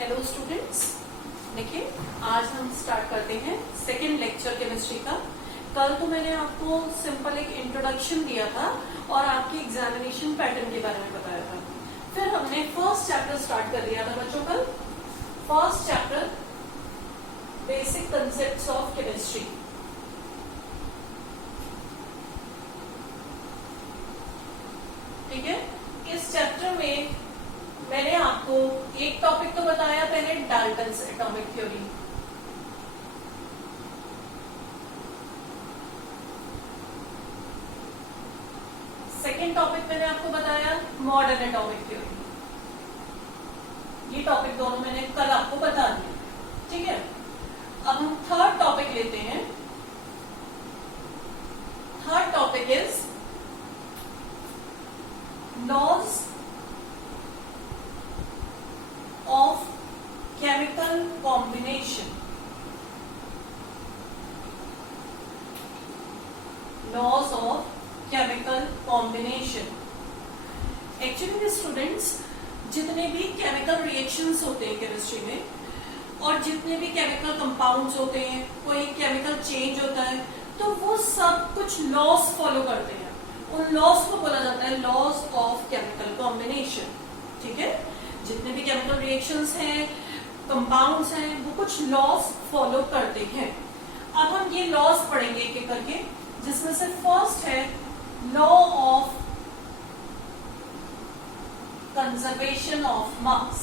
Hello students, देखिए आज हम स्टार्ट करते हैं सेकेंड लेक्चर केमिस्ट्री का। कल तो मैंने आपको सिंपल एक इंट्रोडक्शन दिया था और आपके एग्जामिनेशन पैटर्न के बारे में बताया था। फिर हमने फर्स्ट चैप्टर स्टार्ट कर दिया था बच्चों। कल first chapter basic concepts of chemistry. ठीक है, इस चैप्टर में मैंने आपको एक टॉपिक तो बताया पहले, Dalton's atomic theory. Second topic मैंने आपको बताया मॉडर्न एटॉमिक थ्योरी। ये टॉपिक दोनों मैंने कल आपको बता दिए। ठीक है, अब हम थर्ड टॉपिक लेते हैं। Third topic is laws of chemical combination. Laws of chemical combination. Actually students, जितने भी केमिकल रिएक्शंस होते हैं केमिस्ट्री में और जितने भी केमिकल कंपाउंड्स होते हैं, कोई केमिकल चेंज होता है तो वो सब कुछ लॉज फॉलो करते हैं। उन लॉज को बोला जाता है लॉज ऑफ केमिकल कॉम्बिनेशन। ठीक है, जितने भी केमिकल रिएक्शंस हैं, कंपाउंड्स हैं, वो कुछ लॉज फॉलो करते हैं। अब हम ये लॉज पढ़ेंगे एक एक करके, जिसमें से फर्स्ट है law of conservation of mass.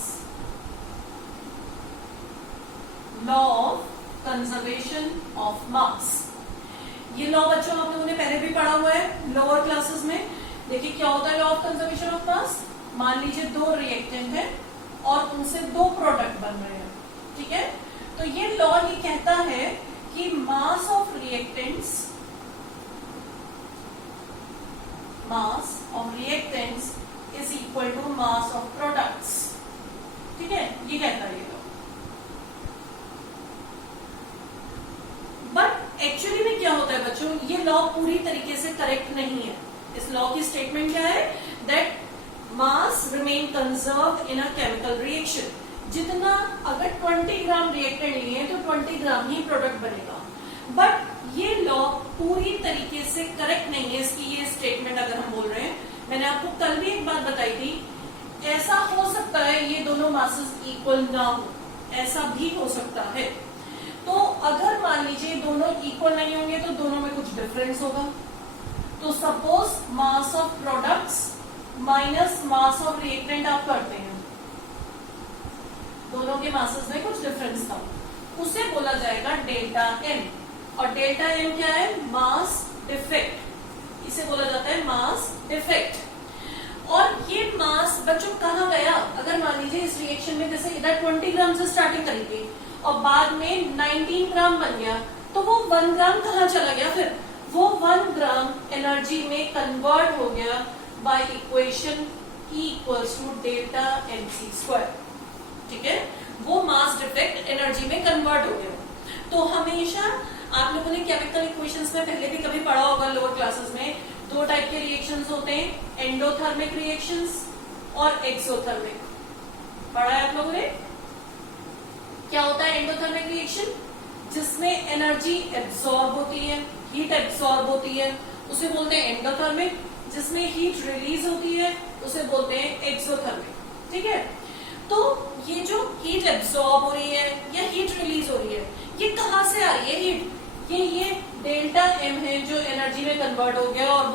Law of conservation of mass, ये लॉ बच्चों आप लोगों ने पहले भी पढ़ा हुआ है लोअर क्लासेस में। देखिए क्या होता है law of conservation of mass. मान लीजिए दो रिएक्टेंट है और उनसे दो प्रोडक्ट बन रहे हैं। ठीक है, तो ये लॉ ये कहता है कि mass of reactants is equal to mass of products. ठीक है, ये कहता है ये लॉ। बट एक्चुअली में क्या होता है बच्चों, ये लॉ पूरी तरीके से करेक्ट नहीं है। इस लॉ की स्टेटमेंट क्या है, that mass remain conserved in a chemical reaction. जितना अगर 20 ग्राम रिएक्टेंट लिए तो 20 ग्राम ही प्रोडक्ट बनेगा। बट ये लॉ पूरी तरीके से करेक्ट नहीं है, इसकी ये स्टेटमेंट अगर हम बोल रहे हैं। मैंने आपको कल भी एक बात बताई थी, ऐसा हो सकता है ये दोनों मासेस इक्वल ना हो, ऐसा भी हो सकता है। तो अगर मान लीजिए दोनों इक्वल नहीं होंगे तो दोनों में कुछ डिफरेंस होगा। तो suppose mass of products minus mass of reactant आप करते हैं, दोनों के मासेस में कुछ डिफरेंस था, उसे बोला जाएगा डेल्टा एम। और डेल्टा एम क्या है, मास डिफेक्ट। इसे बोला जाता है मास डिफेक्ट। और ये मास बच्चों कहाँ गया, अगर मान लीजिए इस रिएक्शन में जैसे इधर 20 ग्राम से स्टार्टिंग करेंगे और बाद में 19 ग्राम बन गया, तो वो 1 ग्राम कहाँ चला गया, फिर वो 1 ग्राम एनर्जी में कन्वर्ट हो गया by equation E equals to delta mc square। ठीक है, वो मास डिफेक्ट एनर्जी में कन्वर्ट हो गया। तो हमेशा आप लोगों ने केमिकल इक्वेशंस में पहले भी कभी पढ़ा होगा लोअर क्लासेस में, दो टाइप के रिएक्शंस होते हैं, एंडोथर्मिक रिएक्शंस और एक्सोथर्मिक। पढ़ा है आप लोगों ने। क्या होता है एंडोथर्मिक रिएक्शन, जिसमें एनर्जी एब्सॉर्ब होती है, हीट एब्सॉर्ब होती है, उसे बोलते हैं एंडोथर्मिक। जिसमें हीट रिलीज होती है उसे बोलते हैं एक्सोथर्मिक। ठीक है, तो ये जो हीट एब्सॉर्ब हो रही है या हीट रिलीज हो रही है, ये कहां से आ रही है हीट, ये डेल्टा एम है जो एनर्जी में कन्वर्ट हो गया और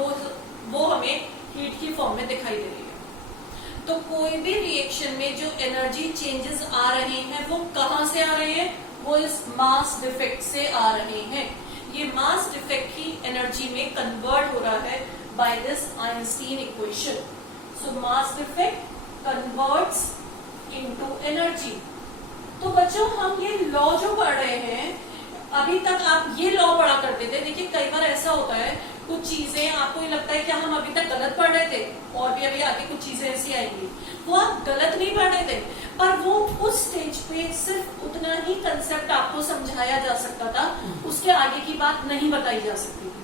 वो हमें हीट की फॉर्म में दिखाई दे रही है। तो कोई भी रिएक्शन में जो एनर्जी चेंजेस आ रहे हैं वो कहां से आ रहे हैं, वो इस मास डिफेक्ट से आ रहे हैं। ये मास डिफेक्ट ही एनर्जी में कन्वर्ट हो रहा है by this Einstein equation. So mass defect converts into energy. तो बच्चों हम ये लॉ जो पढ़ रहे हैं, अभी तक आप ये लॉ पढ़ा करते थे। देखिए कई बार ऐसा होता है, कुछ चीजें आपको ये लगता है कि हम अभी तक गलत पढ़ रहे थे और भी अभी आगे कुछ चीजें ऐसी आएंगी, वो आप गलत नहीं पढ़ रहे थे, पर वो उस स्टेज पे सिर्फ उतना ही कंसेप्ट आपको समझाया जा सकता था, उसके आगे की बात नहीं बताई जा सकती थी।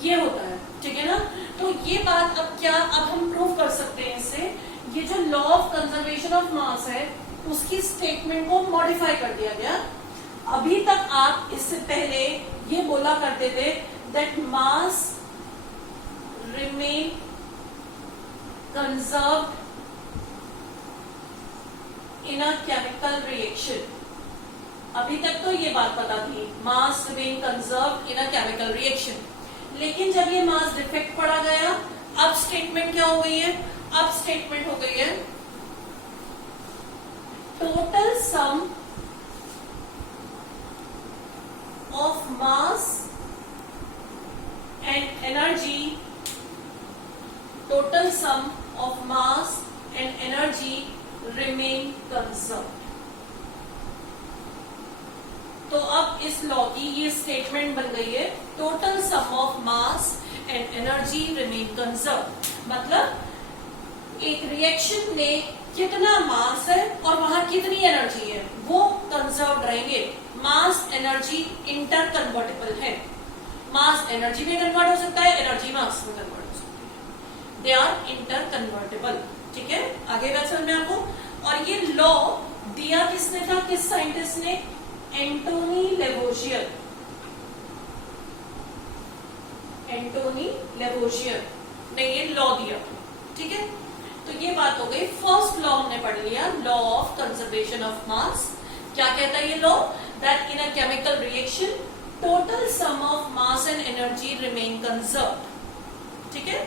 ये होता है। ठीक है ना, तो ये बात अब हम प्रूव कर सकते हैं इससे, ये जो law of conservation of mass है उसकी स्टेटमेंट को मॉडिफाई कर दिया गया। अभी तक आप इससे पहले ये बोला करते थे that mass remain conserved in a chemical reaction. अभी तक तो ये बात पता थी, mass remain conserved in a chemical reaction. लेकिन जब ये मास डिफेक्ट पढ़ा गया, अब स्टेटमेंट क्या हो गई है? अब स्टेटमेंट हो गई है total sum of mass and energy, total sum of mass and energy remain conserved. तो अब इस लॉ की ये स्टेटमेंट बन गई है total sum of mass and energy remain conserved. मतलब एक रिएक्शन में कितना मास है और वहां कितनी एनर्जी है वो कंजर्व्ड रहेंगे। मास एनर्जी इंटर कन्वर्टेबल है, मास एनर्जी में कन्वर्ट हो सकता है, एनर्जी मास में कन्वर्ट हो सकती है, दे आर इंटर कन्वर्टेबल। ठीक है, आगे बात समझ में आपको। और ये लॉ दिया किसने था, किस साइंटिस्ट ने? एंटोनी लेवोजियर। एंटोनी लेवोजियर ने ये लॉ दिया। ठीक है, तो ये बात हो गई। फर्स्ट लॉ हमने पढ़ लिया, law of conservation of mass. क्या कहता है ये law? That in a chemical reaction total sum of mass and energy remain conserved. ठीक है,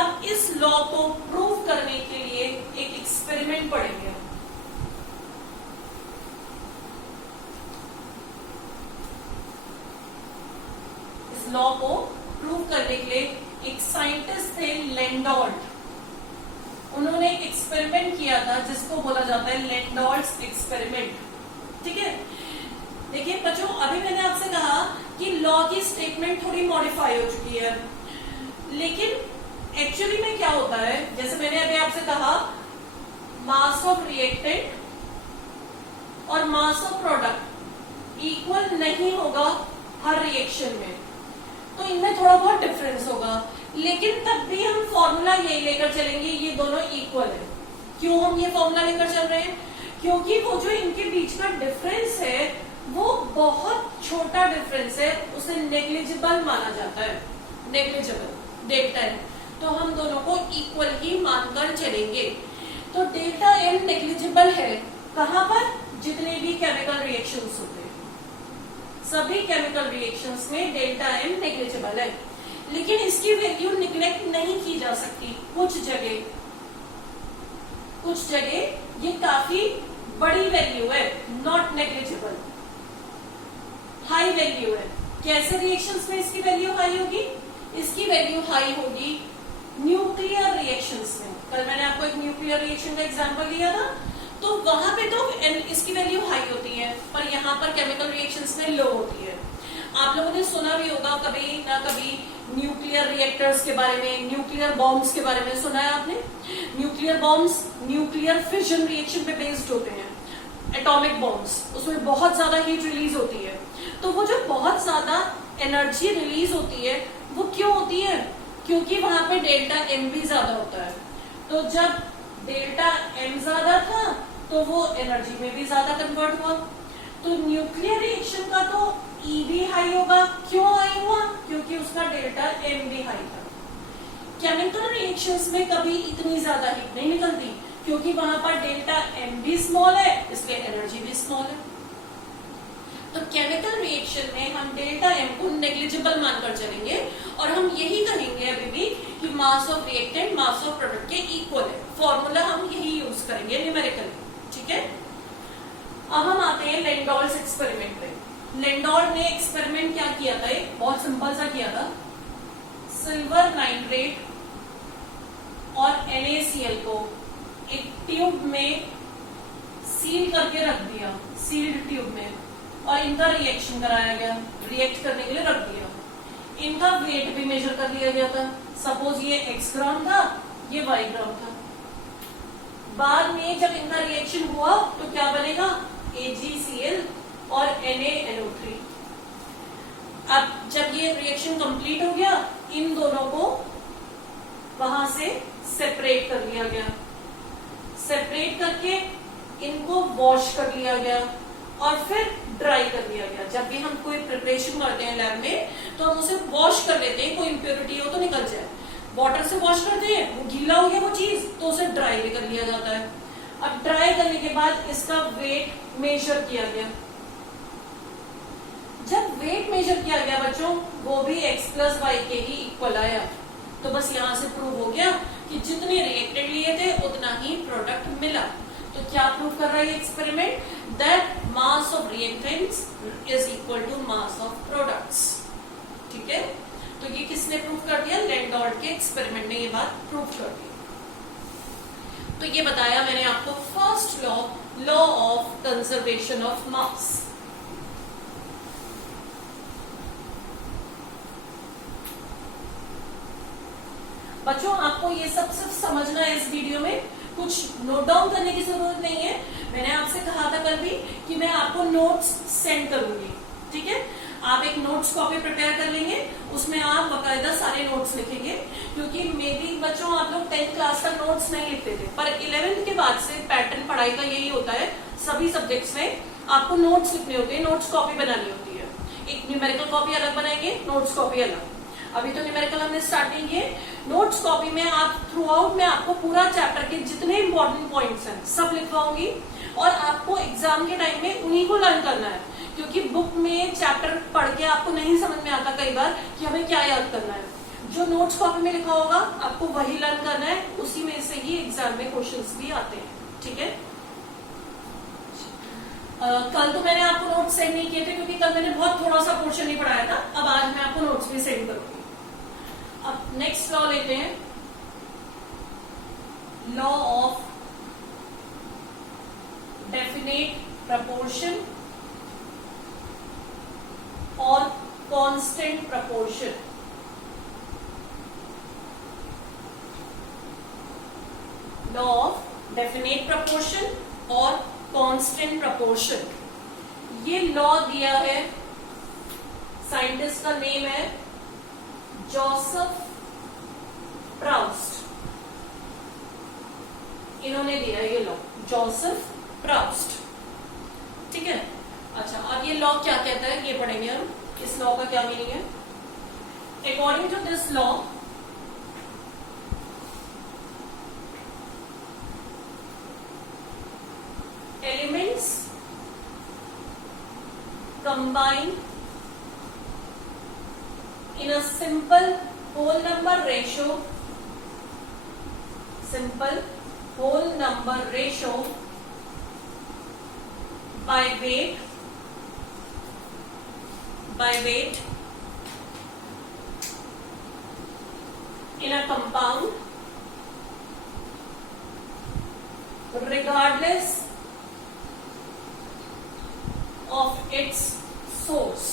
अब इस लॉ को प्रूव करने के लिए एक एक्सपेरिमेंट पढ़ेंगे। इस लॉ को प्रूव करने के लिए एक साइंटिस्ट थे लेंडॉल्ट। उन्होंने एक्सपेरिमेंट किया था जिसको बोला जाता है लेंडॉल्ट्स एक्सपेरिमेंट। ठीक है, देखिए बच्चों, अभी मैंने आपसे कहा कि लॉ की स्टेटमेंट थोड़ी मॉडिफाई हो चुकी है, लेकिन एक्चुअली में क्या होता है, जैसे मैंने अभी आपसे कहा मास ऑफ रिएक्टेंट और मास ऑफ प्रोडक्ट इक्वल नहीं होगा हर रिएक्शन में, तो इनमें थोड़ा बहुत डिफरेंस होगा, लेकिन तब भी हम फॉर्मूला यही लेकर चलेंगे, ये दोनों इक्वल है। क्यों हम ये फॉर्मूला लेकर चल रहे हैं? क्योंकि वो जो इनके बीच का डिफरेंस है वो बहुत छोटा डिफरेंस है, उसे नेग्लिजिबल माना जाता है, नेग्लिजिबल डेल्टा एम। तो हम दोनों को इक्वल ही मानकर चलेंगे। तो डेल्टा एम नेग्लिजिबल है कहां पर? जितने भी केमिकल रिएक्शंस होते हैं, सभी केमिकल रिएक्शंस में डेल्टा एम नेग्लिजिबल है, लेकिन इसकी वैल्यू निग्लेक्ट नहीं की जा सकती। कुछ जगह ये काफी बड़ी वैल्यू है, नॉट नेग्लिजिबल, हाई वैल्यू है। कैसे रिएक्शंस में इसकी वैल्यू हाई होगी? इसकी वैल्यू हाई होगी न्यूक्लियर रिएक्शंस में। कल मैंने आपको एक न्यूक्लियर रिएक्शन का एग्जांपल दिया था, तो वहां पे तो इसकी वैल्यू हाई होती है, पर यहाँ पर केमिकल रिएक्शंस में लो होती है। आप लोगों ने सुना भी होगा कभी ना कभी न्यूक्लियर रिएक्टर्स के बारे में, न्यूक्लियर बॉम्ब्स के बारे में सुना है आपने? Nuclear bombs nuclear fission reaction पे बेस्ड होते हैं, एटॉमिक बॉम्ब्स, उसमें बहुत ज्यादा हीट रिलीज होती है। तो वो जो बहुत ज्यादा एनर्जी रिलीज होती है वो क्यों होती है? क्योंकि वहां पे डेल्टा एम भी ज्यादा होता है। तो जब डेल्टा एम ज्यादा था तो वो एनर्जी में भी ज्यादा कन्वर्ट हुआ। तो न्यूक्लियर रिएक्शन का तो ई भी हाई होगा। क्यों हाई हुआ? क्योंकि उसका डेल्टा एम भी हाई था। केमिकल रिएक्शंस में कभी इतनी ज्यादा हीट नहीं निकलती, क्योंकि वहां पर डेल्टा एम भी स्मॉल है, इसलिए एनर्जी भी स्मॉल है। तो केमिकल रिएक्शन में हम डेल्टा एम को नेग्लिजिबल मानकर चलेंगे और हम यही कहेंगे अभी भी कि mass of reactant mass of product के इक्वल है। फॉर्मूला हम यही यूज करेंगे न्यूमेरिकल। ठीक है, अब हम आते हैं लेंडॉल्स एक्सपेरिमेंट पे। लेंडॉल्ट ने एक्सपेरिमेंट क्या किया था? एक बहुत सिंपल सा किया था। सिल्वर नाइट्रेट और NaCl को एक ट्यूब में सील करके रख दिया, सील्ड ट्यूब में, और इनका रिएक्शन कराया गया, रिएक्ट करने के लिए रख दिया। इनका वेट भी मेजर कर लिया गया था। सपोज ये x ग्राम था, ये y ग्राम था। बाद में जब इनका रिएक्शन हुआ तो क्या बनेगा? AgCl और NaNO3। अब जब ये रिएक्शन कंप्लीट हो गया, इन दोनों को वहां से सेपरेट कर लिया गया। सेपरेट करके इनको वॉश कर लिया गया और फिर ड्राई कर लिया गया। जब भी हम कोई प्रिपरेशन करते हैं लैब में तो हम उसे वॉश कर लेते हैं, कोई इम्प्योरिटी हो तो निकल जाए। वाटर से वॉश करते हैं, वो गीला हो गया वो चीज, तो उसे ड्राई भी कर लिया जाता है। अब ड्राई करने के बाद इसका वेट मेजर किया गया। जब वेट मेजर किया गया बच्चों, वो भी x + y के ही इक्वल आया। तो बस यहां से प्रूव हो गया कि जितने रिएक्टेड लिए थे उतना ही प्रोडक्ट मिला। तो क्या प्रूव कर रहा है experiment? That mass of reactants is equal to mass of products. ठीक है, तो ये किसने प्रूव कर दिया? लैंडोल्ट के एक्सपेरिमेंट ने ये बात प्रूव कर दी। तो ये बताया मैंने आपको first law of conservation of mass. बच्चों आपको ये सब सिर्फ समझना है, इस वीडियो में कुछ नोट डाउन करने की जरूरत नहीं है। मैंने आपसे कहा था कल भी कि मैं आपको नोट्स सेंड करूंगी। ठीक है, आप एक नोट्स कॉपी प्रिपेयर कर लेंगे, उसमें आप बकायदा सारे नोट्स लिखेंगे, क्योंकि मेबी बच्चों आप लोग 10th क्लास का नोट्स नहीं लिखते थे, पर 11th के बाद से पैटर्न पढ़ाई का यही होता है। सभी सब्जेक्ट्स में आपको नोट्स लिखने होते हैं, नोट्स कॉपी बनानी होती है। एक न्यूमेरिकल कॉपी अलग बनाएंगे, नोट्स कॉपी अलग। अभी तो न्यूमेरिकल हमने स्टार्ट नहीं किए। नोट्स कॉपी में आप थ्रू आउट में आपको पूरा चैप्टर के जितने इंपॉर्टेंट पॉइंट्स हैं सब लिखवाऊंगी, और आपको एग्जाम के टाइम में उन्हीं को लर्न करना है, क्योंकि बुक में चैप्टर पढ़ के आपको नहीं समझ में आता कई बार कि हमें क्या याद करना है। जो नोट्स कॉपी में लिखा होगा आपको वही लर्न करना है, उसी में से ही एग्जाम में क्वेश्चंस भी आते हैं। ठीक है, कल तो मैंने आपको नोट्स सेंड नहीं किए थे, क्योंकि कल मैंने बहुत थोड़ा सा पोर्शन ही पढ़ाया था। अब आज मैं आपको नोट्स भी सेंड करूंगी। अब नेक्स्ट लॉ लेते हैं, लॉ ऑफ डेफिनेट प्रपोर्शन और constant proportion. Law of definite proportion और कांस्टेंट प्रपोर्शन, ये लॉ दिया है, साइंटिस्ट का नेम है जोसेफ प्राउस्ट। इन्होंने दिया ये लॉ, जोसेफ प्राउस्ट। ठीक है, अच्छा अब ये लॉ क्या कहता है ये पढ़ेंगे हम। इस लॉ का क्या मीनिंग है? According to this law, elements combine in a simple whole number ratio, simple whole number ratio by weight in a compound regardless of its source।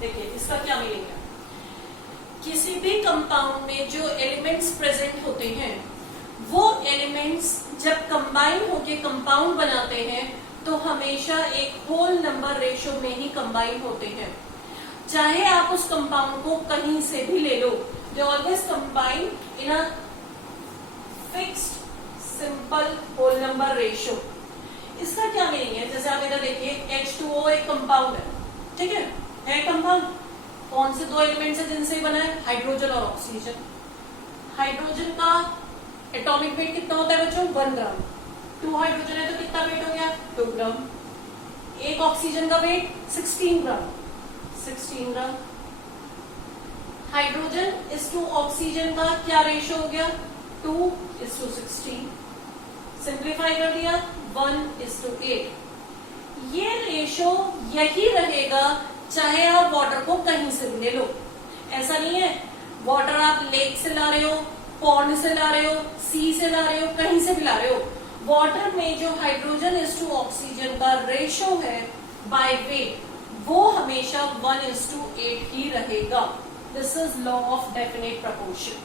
देखिए इसका क्या मीनिंग है? किसी भी कंपाउंड में जो एलिमेंट्स प्रेजेंट होते हैं, वो एलिमेंट्स जब कंबाइन होके कंपाउंड बनाते हैं तो हमेशा एक होल नंबर रेशो में ही कंबाइन होते हैं। चाहे आप उस कंपाउंड को कहीं से भी ले लो, they always combine in a fixed simple whole number ratio. इसका क्या मीनिंग है? जैसे आप इधर देखिए H2O एक कंपाउंड है, ठीक है कंपाउंड। कौन से दो एलिमेंट्स है जिनसे बना है? हाइड्रोजन और ऑक्सीजन। हाइड्रोजन का एटॉमिक वेट कितना होता है बच्चों? 1 ग्राम। 2 हाइड्रोजन है तो कितना वेट हो गया? 2 ग्राम। एक ऑक्सीजन का वेट 16 ग्राम। 16 ग्राम। हाइड्रोजन इस टू ऑक्सीजन का क्या रेशो हो गया? 2:16। सिंप्लीफाई कर दिया, 1:8। ये रेशो यही रहेगा चाहे आप वाटर को कहीं से भी ले लो। ऐसा नहीं है वाटर आप लेक से ला रहे हो, पॉन्ड से ला रहे हो, सी से ला रहे हो, कहीं से भी ला रहे हो। वाटर में जो हाइड्रोजन इस टू ऑक्सीजन का रेशो है बाय वेट, वो हमेशा 1:8 ही रहेगा। This is law of definite proportion.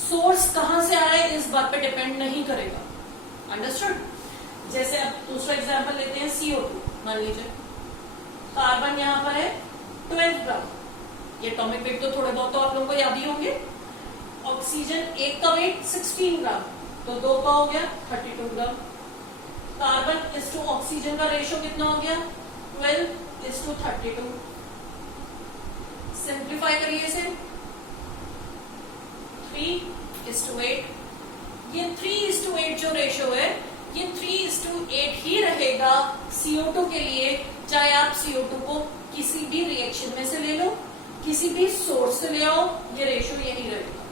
Source कहां से आ रहा है इस बात पे डिपेंड नहीं करेगा। अंडरस्टूड? जैसे अब दूसरा एग्जांपल लेते हैं, CO2 मान लीजिए। कार्बन यहां पर है 12 ग्राम। ये एटॉमिक वेट तो थोड़े बहुत तो आप लोगों को याद ही होंगे। ऑक्सीजन एक का वेट 16 ग्राम। तो 2 का हो गया 32 ग्राम। कार्बन इस टू ऑक्सीजन का रेशियो कितना हो गया 12:32। सिंप्लीफाई करिए इसे 3:8। ये 3:8 जो रेशियो है ये 3:8 ही रहेगा CO2 के लिए, चाहे आप CO2 को किसी भी रिएक्शन में से ले लो, किसी भी सोर्स से ले आओ, ये रेशियो यही रहेगा।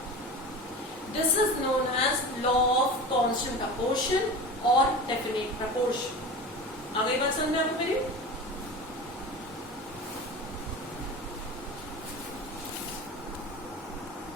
This is known as law of constant proportion और डेफिनेट प्रपोर्शन। आ गई बात समझ में आपको मेरी?